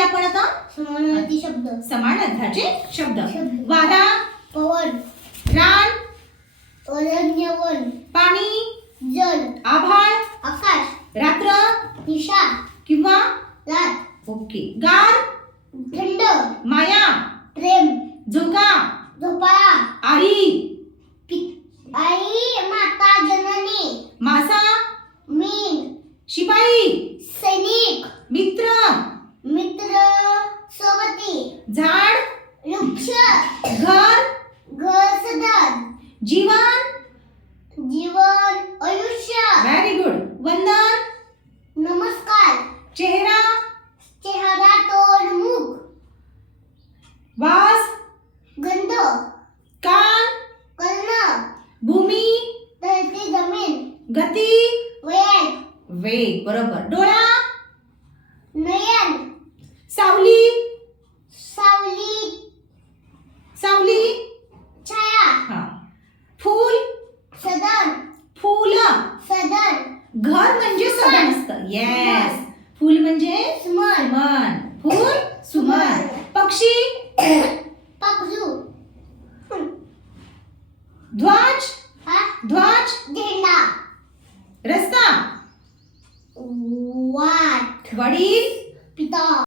पाहिले आपण आता? समानार्थी शब्द. समान अर्थाचे शब्द. शब्द. वारा, पवन, रान, अरण्य, वन, पाणी, जल, आभाळ, आकाश, रात्र निशा, किंवा रात, ओके. गार, थंड, माया, प्रेम, झोका, झोपाळा, आई, आई, माता, जननी, मासा, मीन, शिपाई, सैनिक, मित्र, मित्र, सोबती, झाड, वृक्ष, घर, घर, सदन, जीवन, जीवन, आयुष्य, व्हेरी गुड. वंदन, नमस्कार, चेहरा, चेहरा, तोंड, मुख, वास, गंध, कान, कर्ण, भूमी, धरती, जमीन, गती, वेग, वेग. बरोबर. डोळा, नयन, सावली, सावली, सावली, छाया, हा. फूल, सदन, फुलं. सदन, घर म्हणजे सदन असतं. येस. फूल म्हणजे सुमन, सुमन. फूल सुमन. पक्षी, पक्षू, ध्वज, ध्वज, झेंडा, रस्ता, वाट, वडील,